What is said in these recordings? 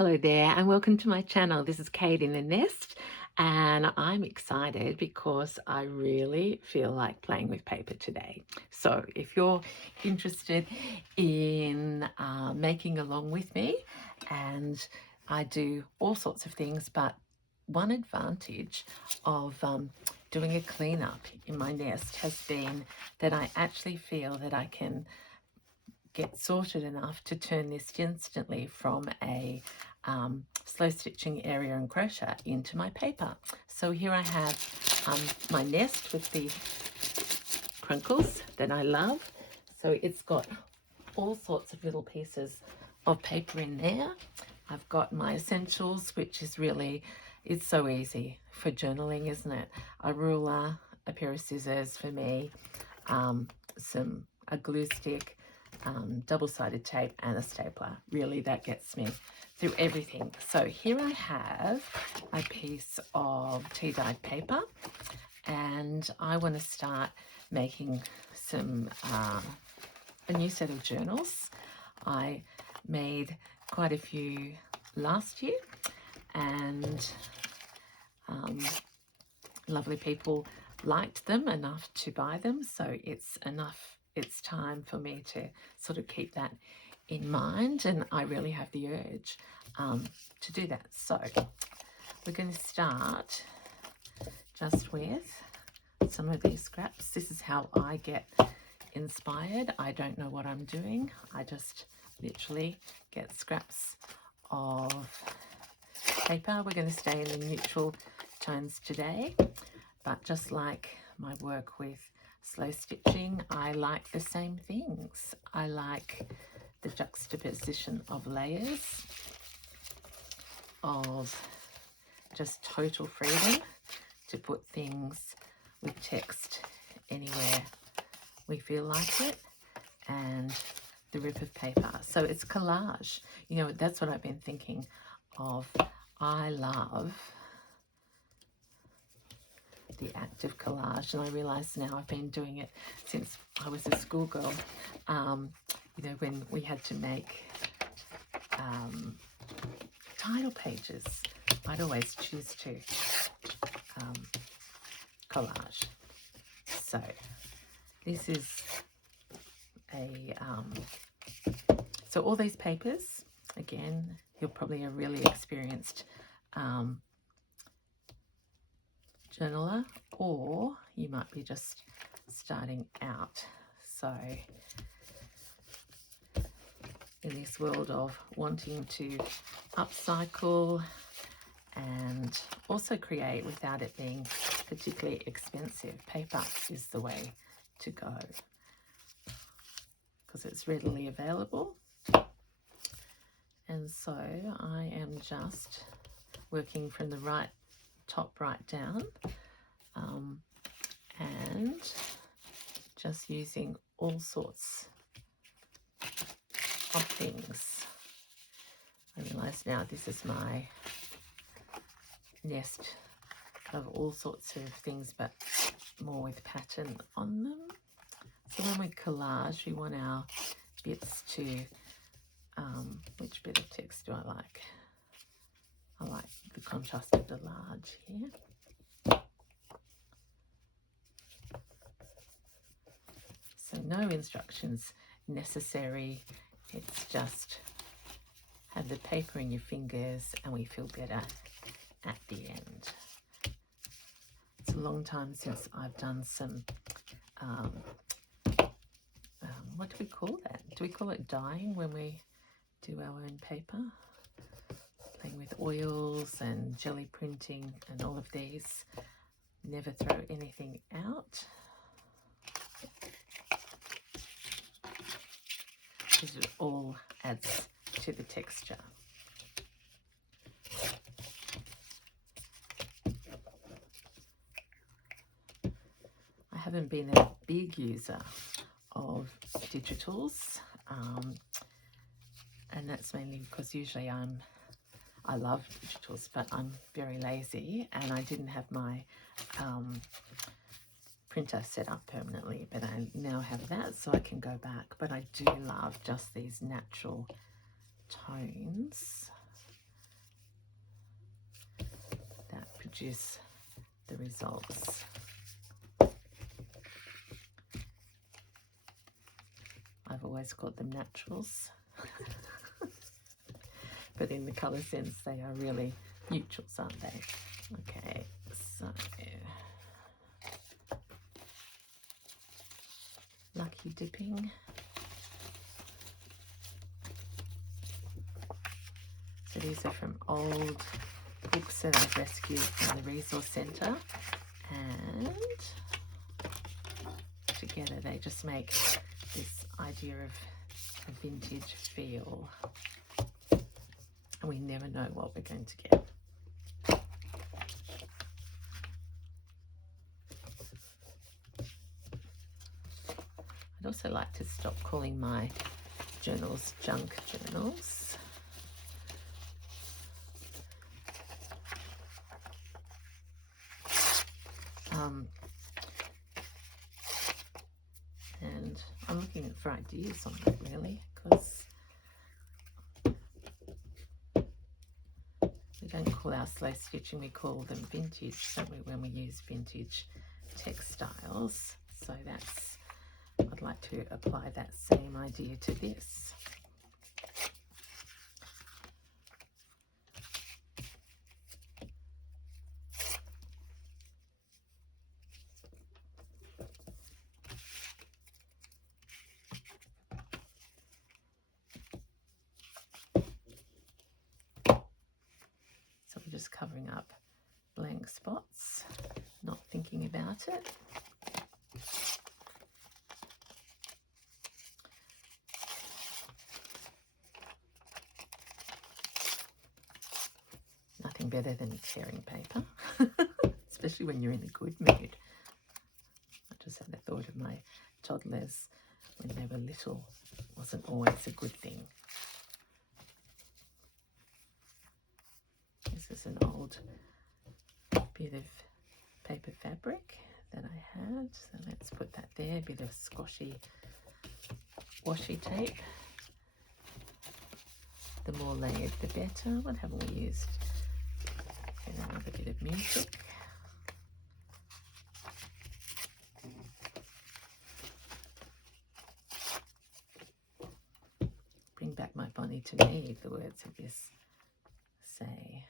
Hello there and welcome to my channel. This is Kate in the Nest and I'm excited because I really feel like playing with paper today. So if you're interested in making along with me, and I do all sorts of things, but one advantage of doing a cleanup in my nest has been that I actually feel that I can get sorted enough to turn this instantly from a slow stitching area and crochet into my paper. So here I have my nest with the crinkles that I love. So it's got all sorts of little pieces of paper in there. I've got my essentials, which is really, it's so easy for journaling, isn't it? A ruler, a pair of scissors for me, a glue stick, double-sided tape and a stapler. Really, that gets me through everything. So here I have a piece of tea-dyed paper and I want to start making a new set of journals. I made quite a few last year and lovely people liked them enough to buy them, so it's time for me to sort of keep that in mind, and I really have the urge to do that. So we're going to start just with some of these scraps. This is how I get inspired. I don't know what I'm doing. I just literally get scraps of paper. We're going to stay in the neutral tones today, but just like my work with slow stitching, I like the same things. I like the juxtaposition of layers, of just total freedom to put things with text anywhere we feel like it, and the rip of paper. So it's collage. You know, that's what I've been thinking of. I love the act of collage, and I realise now I've been doing it since I was a schoolgirl. You know, when we had to make title pages, I'd always choose to collage. So this is so all these papers, again, you're probably a really experienced journaler, or you might be just starting out. So in this world of wanting to upcycle and also create without it being particularly expensive, paper is the way to go because it's readily available. And so I am just working from the top right down, and just using all sorts of things. I realise now this is my nest of all sorts of things, but more with pattern on them. So when we collage, we want our bits to, which bit of text do I like? I like the contrast of the large here. So no instructions necessary. It's just have the paper in your fingers and we feel better at the end. It's a long time since I've done some, what do we call that? Do we call it dyeing when we do our own paper? Playing with oils and jelly printing and all of these. Never throw anything out, because it all adds to the texture. I haven't been a big user of digitals, and that's mainly because usually I love digitals, but I'm very lazy and I didn't have my printer set up permanently, but I now have that, so I can go back. But I do love just these natural tones produce the results. I've always called them naturals, but in the colour sense they are really neutrals, aren't they? Okay, so lucky dipping. So these are from old books that I've rescued from the Resource Centre, and together they just make this idea of a vintage feel. And we never know what we're going to get. I'd also like to stop calling my journals junk journals. And I'm looking for ideas on that, really, because we don't call our slow stitching, we call them vintage, don't we, when we use vintage textiles. So that's, I'd like to apply that same idea to this. So we're just covering up blank spots, not thinking about it. Nothing better than tearing paper, especially when you're in a good mood. I just had the thought of my toddlers when they were little. It wasn't always a good thing. This is an old bit of paper fabric that I had, so let's put that there. A bit of squashy washi tape. The more layered the better. What haven't we used? And another bit of music. Bring back my Bonnie to me, the words of this say.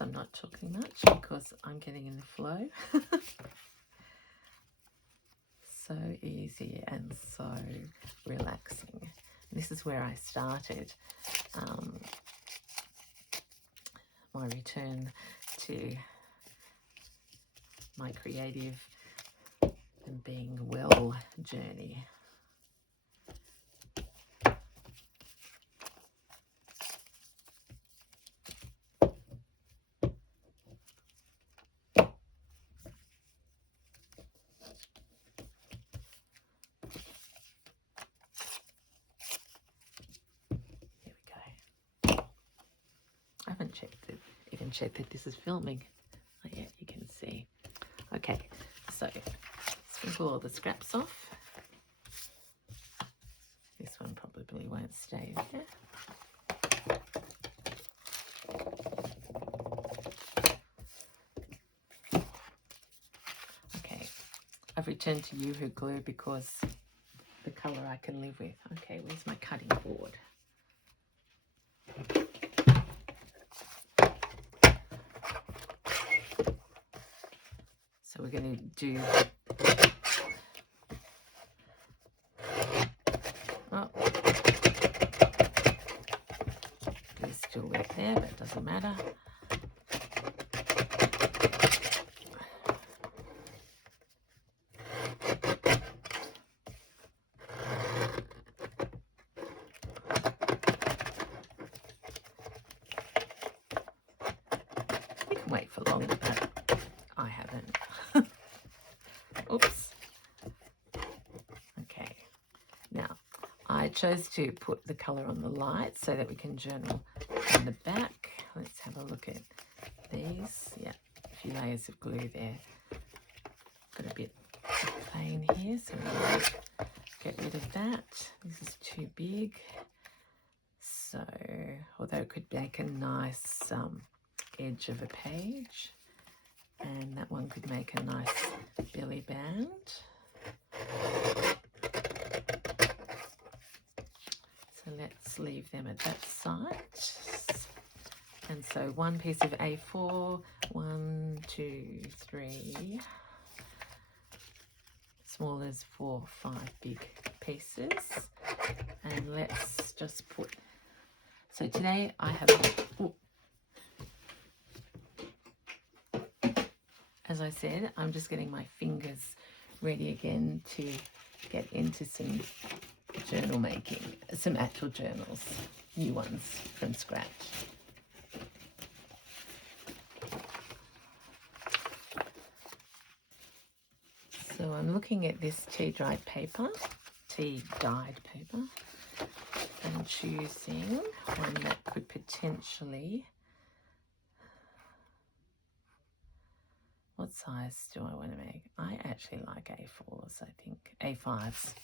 I'm not talking much because I'm getting in the flow. So easy and so relaxing. And this is where I started my return to my creative and being well journey. I haven't even checked that this is filming. Oh yeah, you can see. Okay, so sprinkle all the scraps off. This one probably won't stay there. Okay, I've returned to Yoo-hoo glue because the colour I can live with. Okay, where's my cutting board? So we're going to do, doesn't matter. You can wait for longer, but I haven't. Oops. Okay. Now, I chose to put the colour on the light so that we can journal on the back. Let's have a look at these. Yeah, a few layers of glue there. Got a bit of plain here, so we'll get rid of that. This is too big. So, although it could make a nice edge of a page, and that one could make a nice belly band. So let's leave them at that side. And so one piece of A4, 1, 2, 3, small as 4, 5 big pieces. And let's just put, so today I have, as I said, I'm just getting my fingers ready again to get into some journal making, some actual journals, new ones from scratch. So I'm looking at this tea-dyed paper, and choosing one that could potentially, what size do I want to make? I actually like A4s, I think, A5s.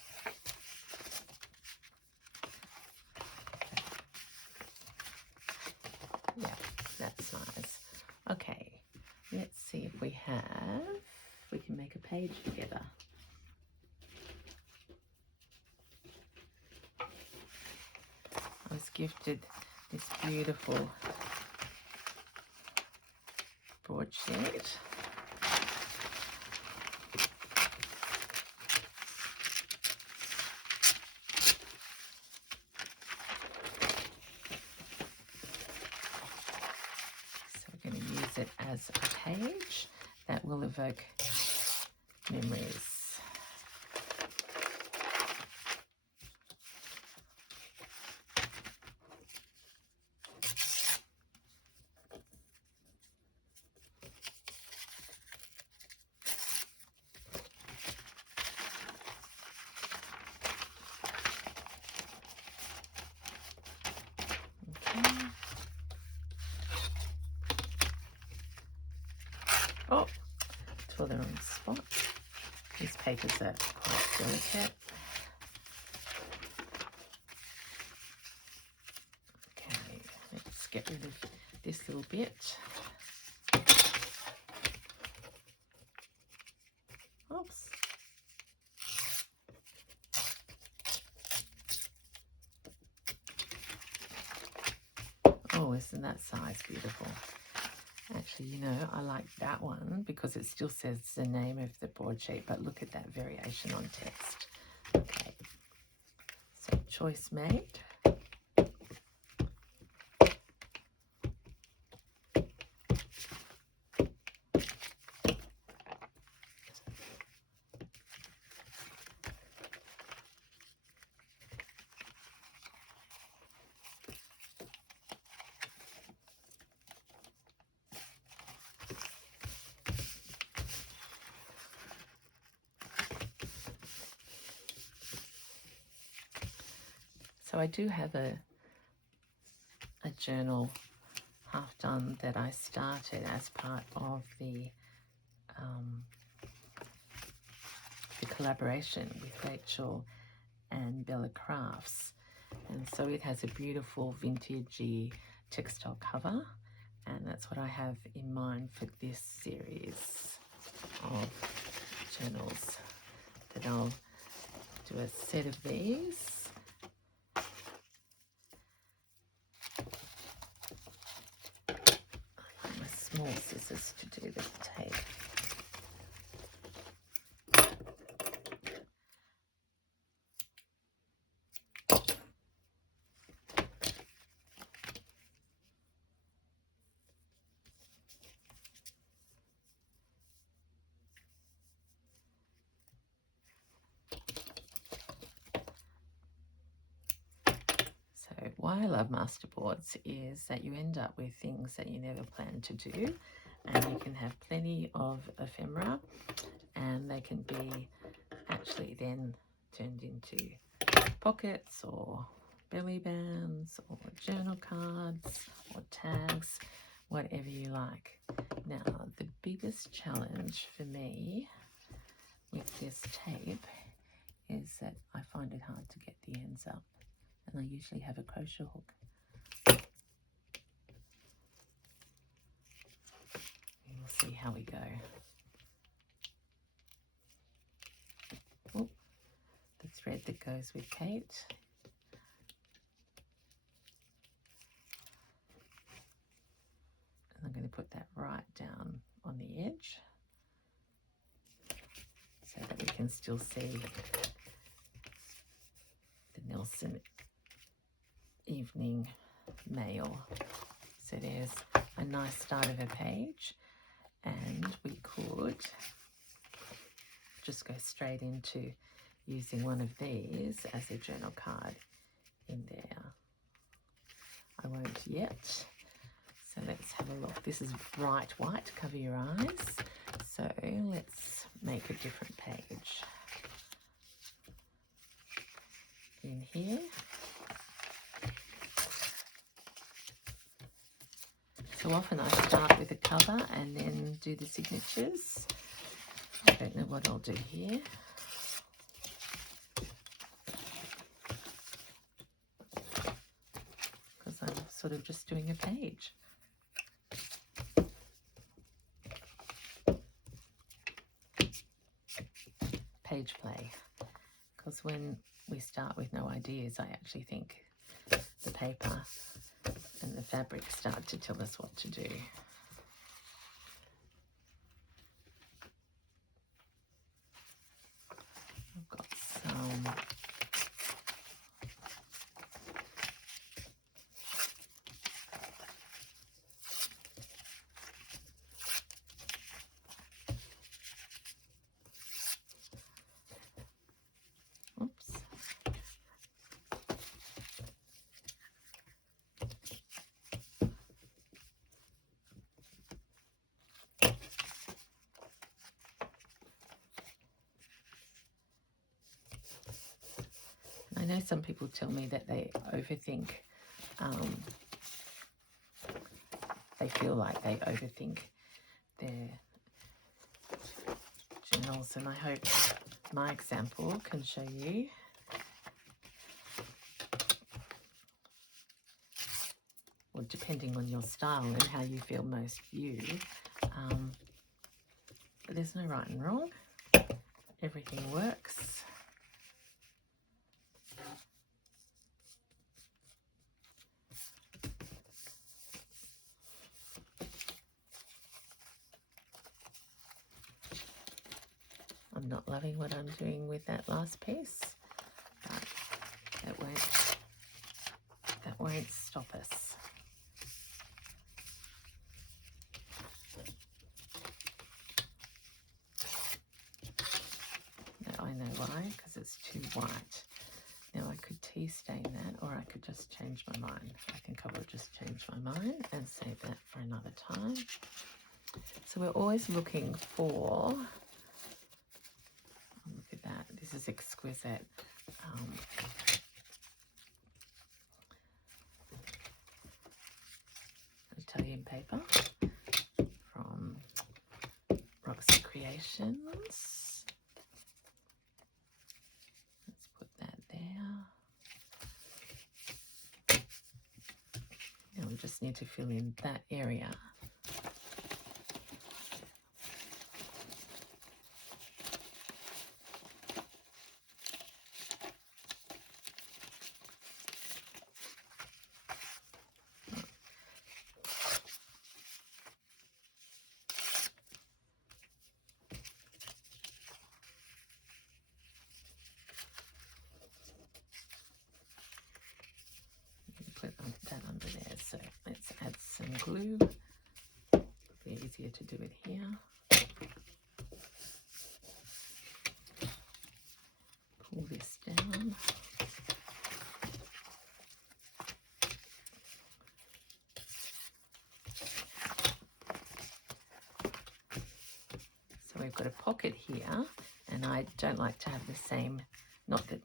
Yeah, that size. Okay, let's see if we can make a page together. I was gifted this beautiful broadsheet. So we're going to use it as a page that will evoke memories. Oh, it's for the wrong spot. These papers are quite delicate. Okay, let's get rid of this little bit. Oops. Oh, isn't that size beautiful? Actually, you know, I like that one because it still says the name of the broadsheet, but look at that variation on text. Okay, so choice made. So I do have a journal half done that I started as part of the collaboration with Rachel and Bella Crafts. And so it has a beautiful vintagey textile cover, and that's what I have in mind for this series of journals, that I'll do a set of these. My small scissors to do the tape. why I love masterboards is that you end up with things that you never planned to do, and you can have plenty of ephemera, and they can be actually then turned into pockets or belly bands or journal cards or tags, whatever you like. Now, the biggest challenge for me with this tape is that I find it hard to get the ends up, and I usually have a crochet hook. We'll see how we go. Oh, the thread that goes with Kate. And I'm going to put that right down on the edge so that we can still see the Nelson Evening Mail. So there's a nice start of a page, and we could just go straight into using one of these as a journal card in there. I won't yet. So let's have a look. This is bright white, cover your eyes. So let's make a different page in here. So often I start with a cover and then do the signatures. I don't know what I'll do here. Because I'm sort of just doing a page. Page play. Because when we start with no ideas, I actually think the paper and the fabric start to tell us what to do. I've got some oops. I know some people tell me that they overthink, they feel like they overthink their journals, and I hope my example can show you or depending on your style and how you feel most you. But there's no right and wrong. Everything works. I'm not loving what I'm doing with that last piece, but that won't stop us. Now I know why, because it's too white. Now I could tea stain that, or I could just change my mind. I think I will just change my mind and save that for another time. So we're always looking for, look at that, this is exquisite. Italian paper from Roxy Creations. Let's put that there. Now we just need to fill in that area. Put that under there. So let's add some glue. It'll be easier to do it here. Pull this down. pocket here, and I don't like to have the same, not that,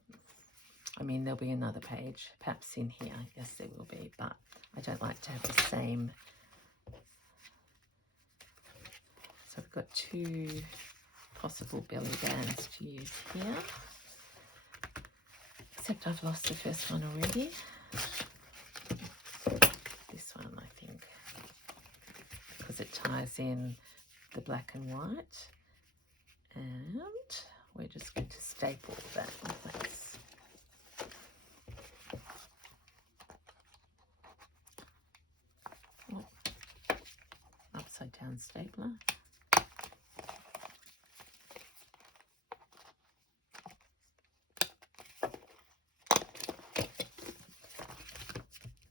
I mean, there'll be another page perhaps in here, yes there will be, but I don't like to have the same. So I've got two possible belly bands to use here, except I've lost the first one already. This one, I think, because it ties in the black and white, and we're just going to staple that in place. Oh, upside down stapler.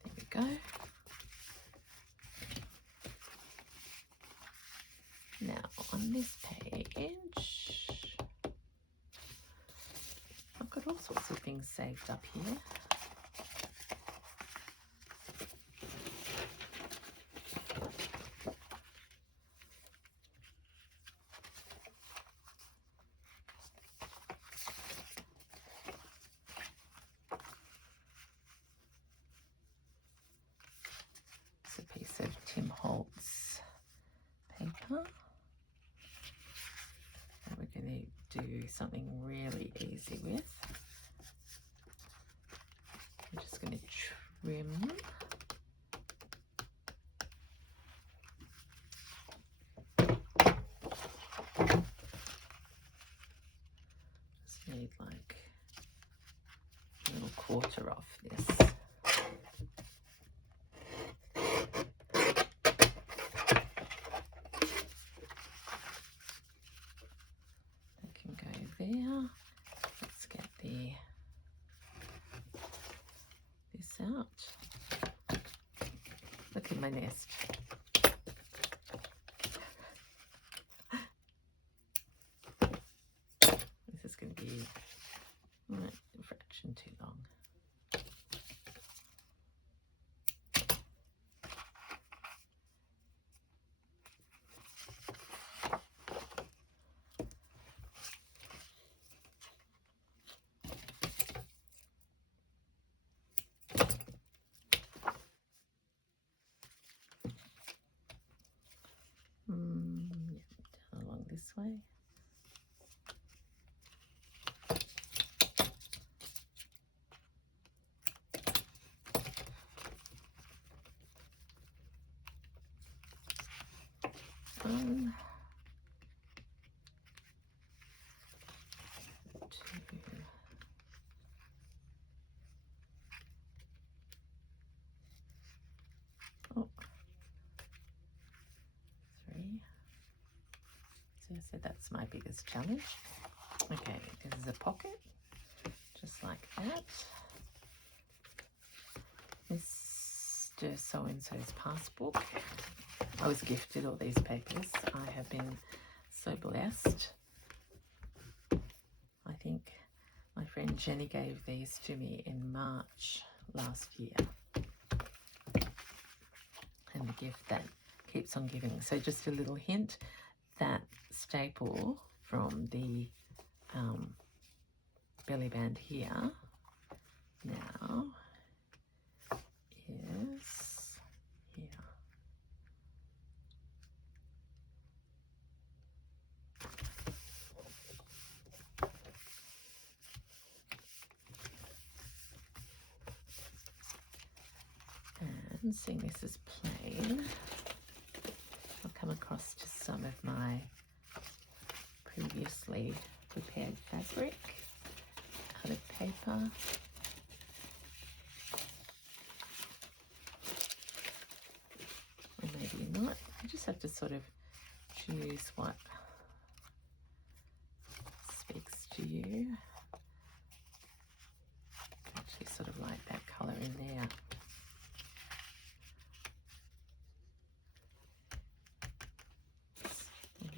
There we go. Now on this page, I've got all sorts of things saved up here. It's a piece of Tim Holtz paper. And we're going to do something really easy with. I'm just going to trim. Just need like a little quarter off this. That can go there. Let's get this out. Look at my nest. This is going to be a fraction too long. Down along this way. One, two, oh, three. So I said that's my biggest challenge. Okay, this is a pocket, just like that. Mr. So-and-so's passbook. I was gifted all these papers. I have been so blessed. I think my friend Jenny gave these to me in March last year. And the gift that keeps on giving. So just a little hint, that staple from the belly band here now is here. And seeing this is plain, I'll come across to some of my previously prepared fabric out of paper. Or maybe not. You just have to sort of choose what speaks to you. Actually sort of like that colour in there.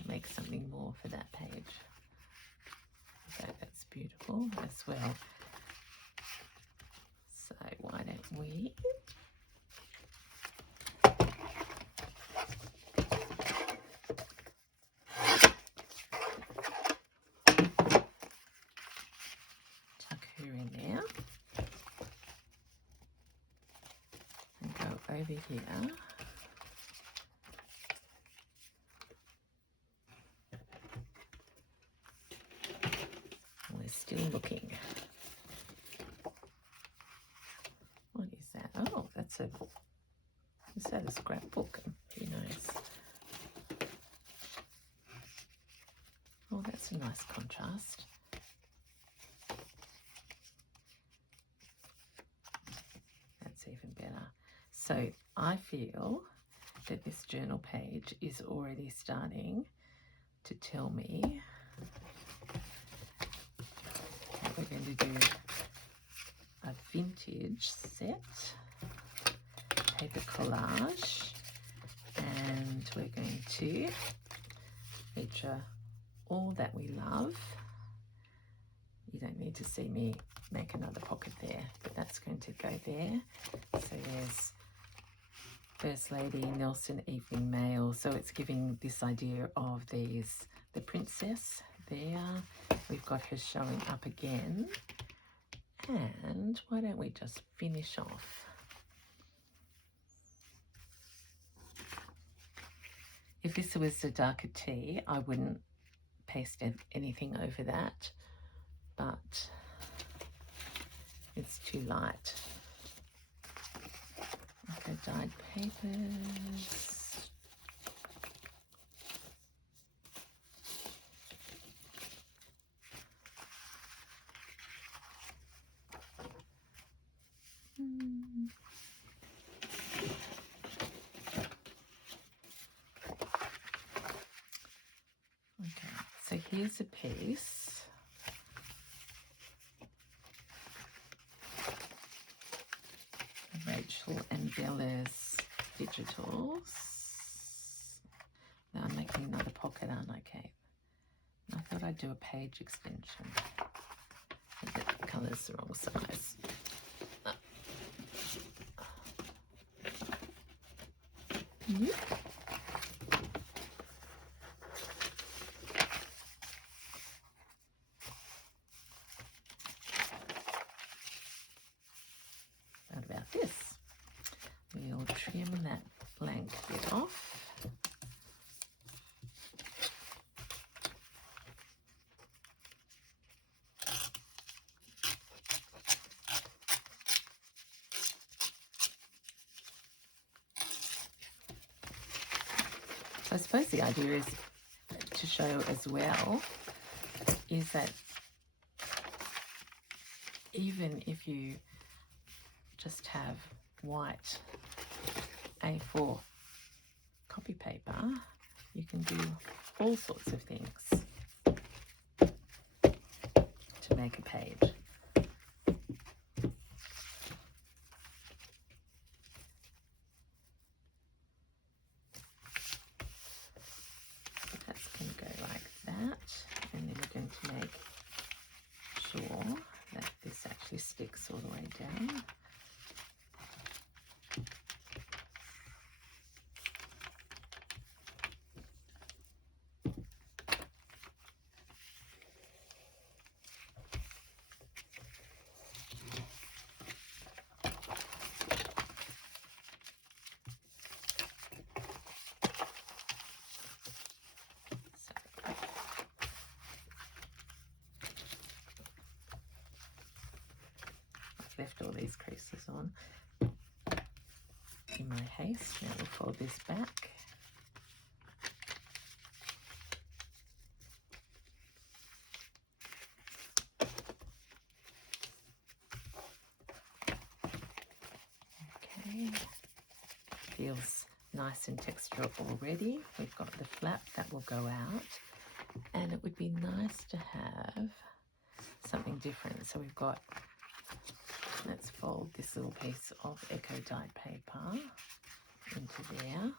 Make something more for that page. So that's beautiful as well. So why don't we over here, we're still looking. What is that? Oh, that's a, is that a scrapbook? Who knows? Oh, that's a nice contrast. That's even better. So I feel that this journal page is already starting to tell me that we're going to do a vintage set, paper collage, and we're going to feature all that we love. You don't need to see me make another pocket there, but that's going to go there. So there's First Lady, Nelson Evening Mail. So it's giving this idea of these, the princess there. We've got her showing up again. And why don't we just finish off? If this was a darker tea, I wouldn't paste anything over that, but it's too light. Okay, dyed papers. Okay, so here's a piece. Rachel and Bella's digitals. Now I'm making another pocket, aren't I, Kate? I thought I'd do a page extension. The colour's the wrong size. Yep. What about this? We'll trim that blank bit off. I suppose the idea is to show as well is that even if you just have white A4 copy paper, you can do all sorts of things to make a page. That's going to go like that, and then we're going to make sure that this actually sticks all the way down. Left all these creases on in my haste. Now we'll fold this back. Okay, feels nice in texture already. We've got the flap that will go out, and it would be nice to have something different. So we've got, let's fold this little piece of eco dyed paper into there.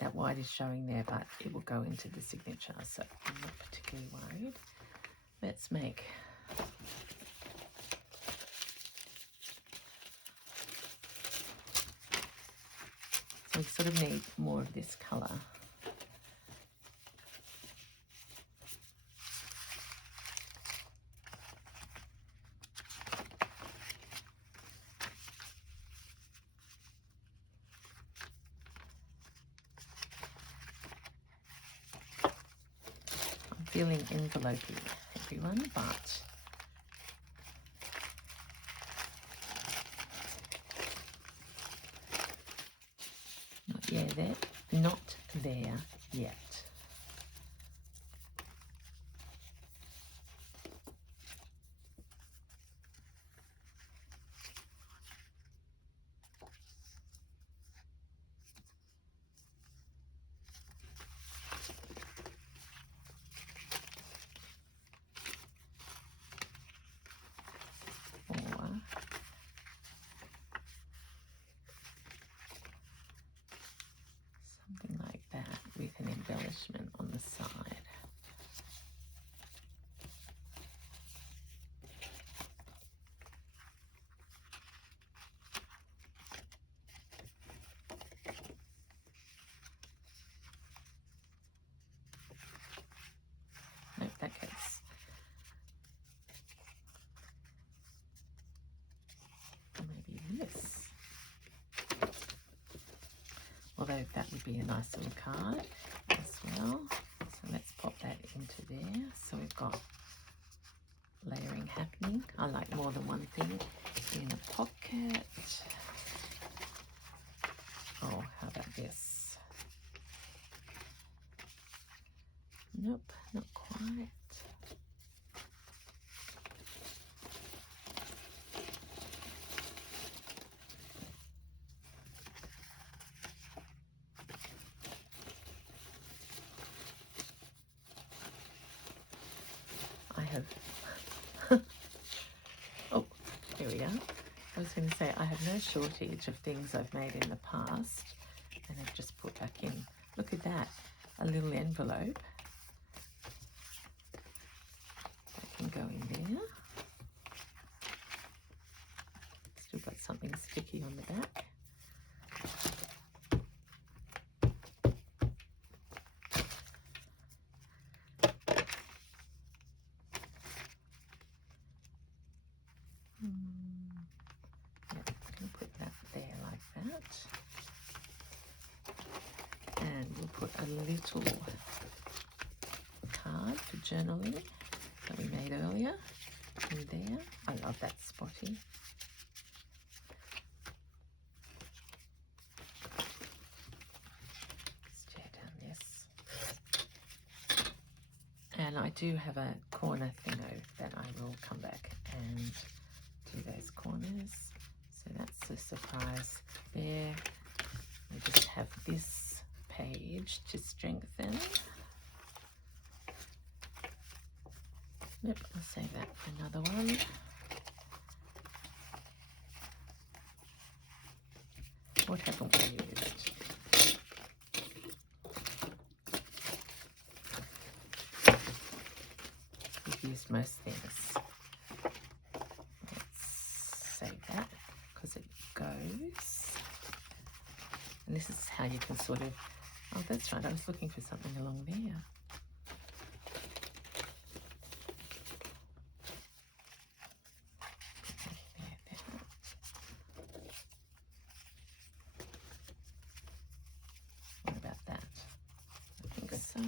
That white is showing there, but it will go into the signature, so I'm not particularly worried. Let's make so we sort of need more of this colour. feeling envelopey, everyone, but not there yet. Something like that with an embellishment on the side. Nope, that goes. Or maybe this. Although that would be a nice little card as well. So let's pop that into there. So we've got layering happening. I like more than one thing in a pocket. Oh, how about this? Nope, not quite. I have, oh, here we are. I was going to say I have no shortage of things I've made in the past and I've just put back in. Look at that, a little envelope. That can go in there. Still got something sticky on the back. Yeah, I'm going to put that there like that. And we'll put a little card for journaling that we made earlier in there. I love that spotty. Let's tear down this. And I do have a corner thingo that I will come back and do those corners. So that's a surprise there. I just have this page to strengthen. Yep, I'll save that for another one. What haven't we used? We've used most things. Let's save that because it goes. And this is how you can sort of, oh, that's right, I was looking for something along there. What about that? I think so.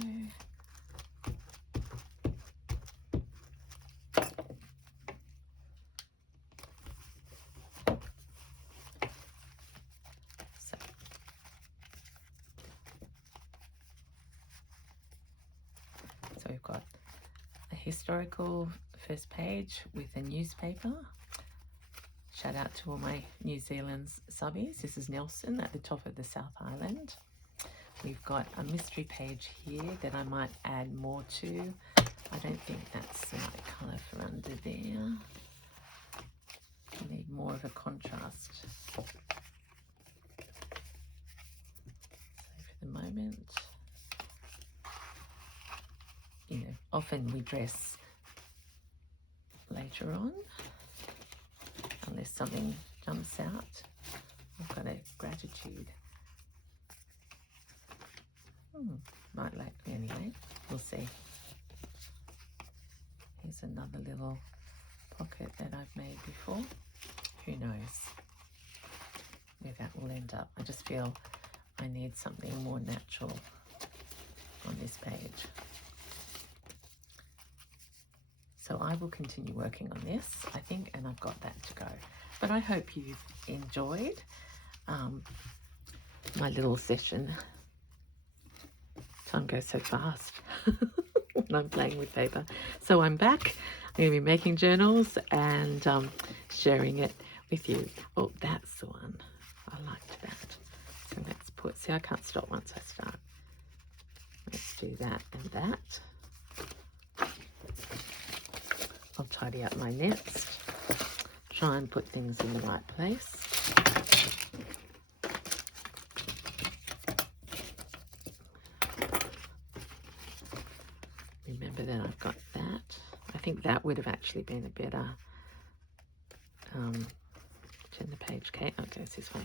So we've got a historical first page with a newspaper. Shout out to all my New Zealand subbies. This is Nelson at the top of the South Island. We've got a mystery page here that I might add more to. I don't think that's the right colour for under there. I need more of a contrast. So for the moment, you know, often we dress later on, unless something jumps out. I've got a gratitude. Might like, anyway, we'll see. Here's another little pocket that I've made before. Who knows where that will end up. I just feel I need something more natural on this page. So I will continue working on this, I think, and I've got that to go. But I hope you've enjoyed my little session. Time goes so fast when I'm playing with paper. So I'm back. I'm going to be making journals and sharing it with you. Oh, that's the one. I liked that. So let's put, see, I can't stop once I start. Let's do that and that. I'll tidy up my next. Try and put things in the right place. Remember that I've got that. I think that would have actually been a better, turn the page, Kate. Oh, it goes this way.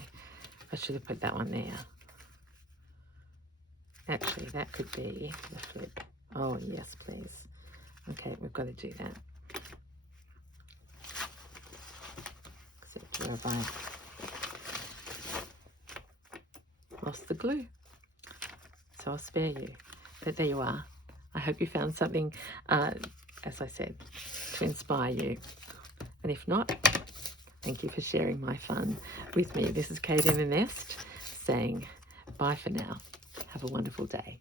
I should have put that one there. Actually, that could be the flip. Oh, yes, please. Okay, we've got to do that. Except where have I lost the glue? So I'll spare you. But there you are. I hope you found something, as I said, to inspire you. And if not, thank you for sharing my fun with me. This is Kate in the Nest saying bye for now. Have a wonderful day.